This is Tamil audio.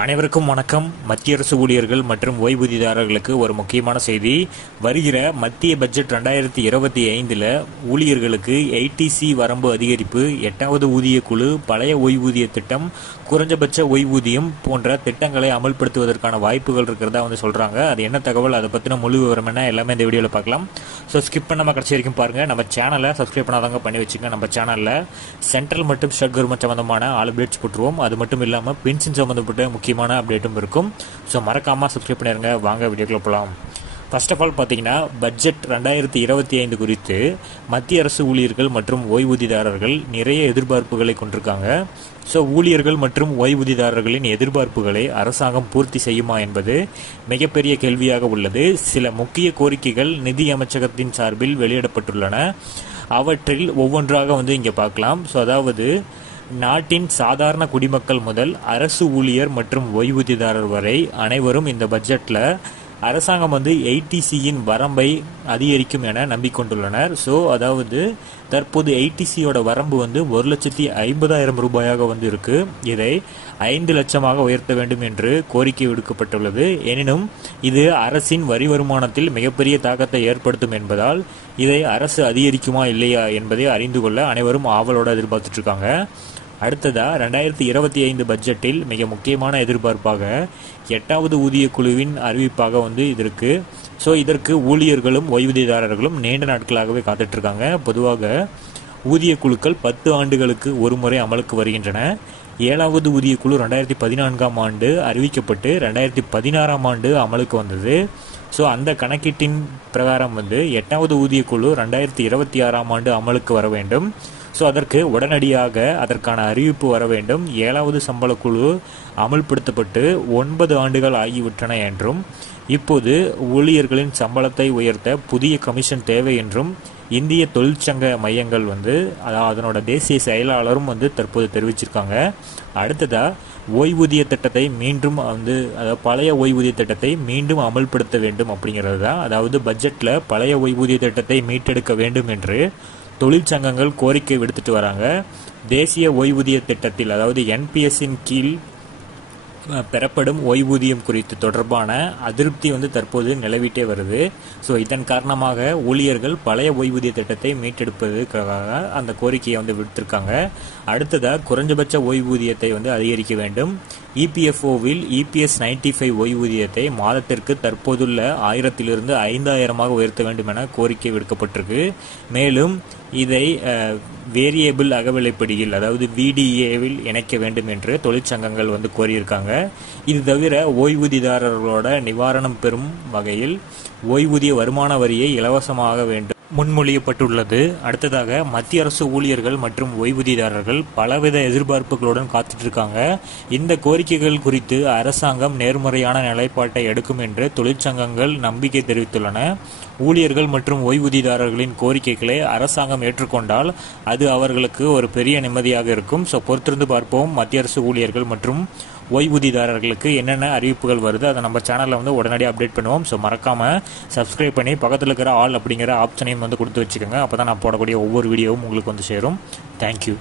அனைவருக்கும் வணக்கம். மத்திய அரசு ஊழியர்கள் மற்றும் ஓய்வூதியதாரர்களுக்கு ஒரு முக்கியமான செய்தி. வருகிற மத்திய பட்ஜெட் 2025 ஊழியர்களுக்கு ஐடிசி வரம்பு அதிகரிப்பு, 8வது ஊதிய குழு, பழைய ஓய்வூதிய திட்டம், குறைஞ்சபட்ச ஓய்வூதியம் போன்ற திட்டங்களை அமல்படுத்துவதற்கான வாய்ப்புகள் இருக்கிறதா சொல்றாங்க. அது என்ன தகவல், அதை பற்றின முழு விவரம் என்ன, எல்லாமே இந்த வீடியோவில் பார்க்கலாம். ஸோ ஸ்கிப் பண்ணாம கடைசி வரைக்கும் பாருங்க. நம்ம சேனலை சப்ஸ்கிரைப் பண்ணாதவங்க பண்ணி வச்சுங்க. நம்ம சேனலில் சென்ட்ரல் மற்றும் ஸ்டேட் கவர்மெண்ட் சம்பந்தமான ஆல் அப்டேட்ஸ் போட்டுருவோம். அது மட்டும் இல்லாமல் பென்ஷன் சம்பந்தப்பட்ட முக்கியமான அப்டேட்டும் இருக்கும். ஸோ மறக்காமல் சப்ஸ்கிரைப் பண்ணிடுங்க. வாங்க வீடியோக்குள்ள போகலாம். ஃபர்ஸ்ட் ஆஃப் ஆல் பார்த்தீங்கன்னா, பட்ஜெட் 2025 குறித்து மத்திய அரசு ஊழியர்கள் மற்றும் ஓய்வூதியதாரர்கள் நிறைய எதிர்பார்ப்புகளை கொண்டிருக்காங்க. ஸோ ஊழியர்கள் மற்றும் ஓய்வூதியதாரர்களின் எதிர்பார்ப்புகளை அரசாங்கம் பூர்த்தி செய்யுமா என்பது மிகப்பெரிய கேள்வியாக உள்ளது. சில முக்கிய கோரிக்கைகள் நிதி அமைச்சகத்தின் சார்பில் வெளியிடப்பட்டுள்ளன. அவற்றில் ஒவ்வொன்றாக இங்கே பார்க்கலாம். ஸோ அதாவது, நாட்டின் சாதாரண குடிமக்கள் முதல் அரசு ஊழியர் மற்றும் ஓய்வூதியதாரர் வரை அனைவரும் இந்த பட்ஜெட்டில் அரசாங்கம் ஐடிசியின் வரம்பை அதிகரிக்கும் என நம்பிக்கொண்டுள்ளனர். ஸோ அதாவது, தற்போது ஐடிசியோட வரம்பு 1,50,000 ரூபாயாக இருக்கு. இதை 5 லட்சமாக உயர்த்த வேண்டும் என்று கோரிக்கை விடுக்கப்பட்டுள்ளது. எனினும் இது அரசின் வரி வருமானத்தில் மிகப்பெரிய தாக்கத்தை ஏற்படுத்தும் என்பதால் இதை அரசு அதிகரிக்குமா இல்லையா என்பதை அறிந்து கொள்ள அனைவரும் ஆவலோடு எதிர்பார்த்துட்டு இருக்காங்க. அடுத்ததா, 2025 பட்ஜெட்டில் மிக முக்கியமான எதிர்பார்ப்பாக 8வது ஊதிய குழுவின் அறிவிப்பாக இது இருக்கு. ஸோ இதற்கு ஊழியர்களும் ஓய்வூதியதாரர்களும் நீண்ட நாட்களாகவே காத்துட்டு இருக்காங்க. பொதுவாக ஊதிய குழுக்கள் 10 ஆண்டுகளுக்கு ஒரு முறை அமலுக்கு வருகின்றன. 7வது ஊதிய குழு 2014ஆம் ஆண்டு அறிவிக்கப்பட்டு 2016ஆம் ஆண்டு அமலுக்கு வந்தது. ஸோ அந்த கணக்கீட்டின் பிரகாரம் 8வது ஊதிய குழு 2026ஆம் ஆண்டு அமலுக்கு வர வேண்டும். ஸோ அதற்கு உடனடியாக அதற்கான அறிவிப்பு வர வேண்டும். 7வது சம்பள குழு அமல்படுத்தப்பட்டு 9 ஆண்டுகள் ஆகிவிட்டன என்றும், இப்போது ஊழியர்களின் சம்பளத்தை உயர்த்த புதிய கமிஷன் தேவை என்றும் இந்திய தொழிற்சங்க மையங்கள் அதனோட தேசிய செயலாளரும் தற்போது தெரிவிச்சிருக்காங்க. அடுத்ததா, ஓய்வூதிய திட்டத்தை மீண்டும் அதாவது பழைய ஓய்வூதிய திட்டத்தை மீண்டும் அமல்படுத்த வேண்டும் அப்படிங்கிறது தான். அதாவது பட்ஜெட்டில் பழைய ஓய்வூதிய திட்டத்தை மீட்டெடுக்க வேண்டும் என்று தொழிற்சங்கங்கள் கோரிக்கை விடுத்துட்டு வராங்க. தேசிய ஓய்வூதிய திட்டத்தில், அதாவது என்பிஎஸ்ஸின் கீழ் பெறப்படும் ஓய்வூதியம் குறித்து தொடர்பான அதிருப்தி தற்போது நிலவிட்டே வருது. ஸோ இதன் காரணமாக ஊழியர்கள் பழைய ஓய்வூதிய திட்டத்தை மீட்டெடுப்பதற்காக அந்த கோரிக்கையை விடுத்திருக்காங்க. அடுத்ததாக, குறைஞ்சபட்ச ஓய்வூதியத்தை அதிகரிக்க வேண்டும். இபிஎஃப்ஓவில் இபிஎஸ் 95 ஓய்வூதியத்தை மாதத்திற்கு தற்போதுள்ள 1000 5000 உயர்த்த வேண்டும் என கோரிக்கை விடுக்கப்பட்டிருக்கு. மேலும் இதை வேரியபிள் அகவிலைப்படியில், அதாவது விடிஏவில் இணைக்க வேண்டும் என்று தொழிற்சங்கங்கள் கோரியிருக்காங்க. இது தவிர ஓய்வூதியதாரர்களோட நிவாரணம் பெறும் வகையில் ஓய்வூதிய வருமான வரியை இலவசமாக வேண்டும் முன்மொழியப்பட்டுள்ளது. அடுத்ததாக, மத்திய அரசு ஊழியர்கள் மற்றும் ஓய்வூதியதாரர்கள் பலவித எதிர்பார்ப்புகளுடன் காத்துட்டு இருக்காங்க. இந்த கோரிக்கைகள் குறித்து அரசாங்கம் நேர்மறையான நிலைப்பாட்டை எடுக்கும் என்று தொழிற்சங்கங்கள் நம்பிக்கை தெரிவித்துள்ளன. ஊழியர்கள் மற்றும் ஓய்வூதியதாரர்களின் கோரிக்கைகளை அரசாங்கம் ஏற்றுக்கொண்டால் அது அவர்களுக்கு ஒரு பெரிய நிம்மதியாக இருக்கும். ஸோ பொறுத்திருந்து பார்ப்போம். மத்திய அரசு ஊழியர்கள் மற்றும் ஓய்வூதியதாரர்களுக்கு என்னென்ன அறிவிப்புகள் வருது அதை நம்ம சேனலில் உடனடியாக அப்டேட் பண்ணுவோம். ஸோ மறக்காமல் சப்ஸ்கிரைப் பண்ணி பக்கத்தில் இருக்கிற ஆல் அப்படிங்கிற ஆப்ஷனையும் கொடுத்து வச்சுக்கோங்க. அப்போ தான் நான் போடக்கூடிய ஒவ்வொரு வீடியோவும் உங்களுக்கு சேரும். தேங்க்யூ.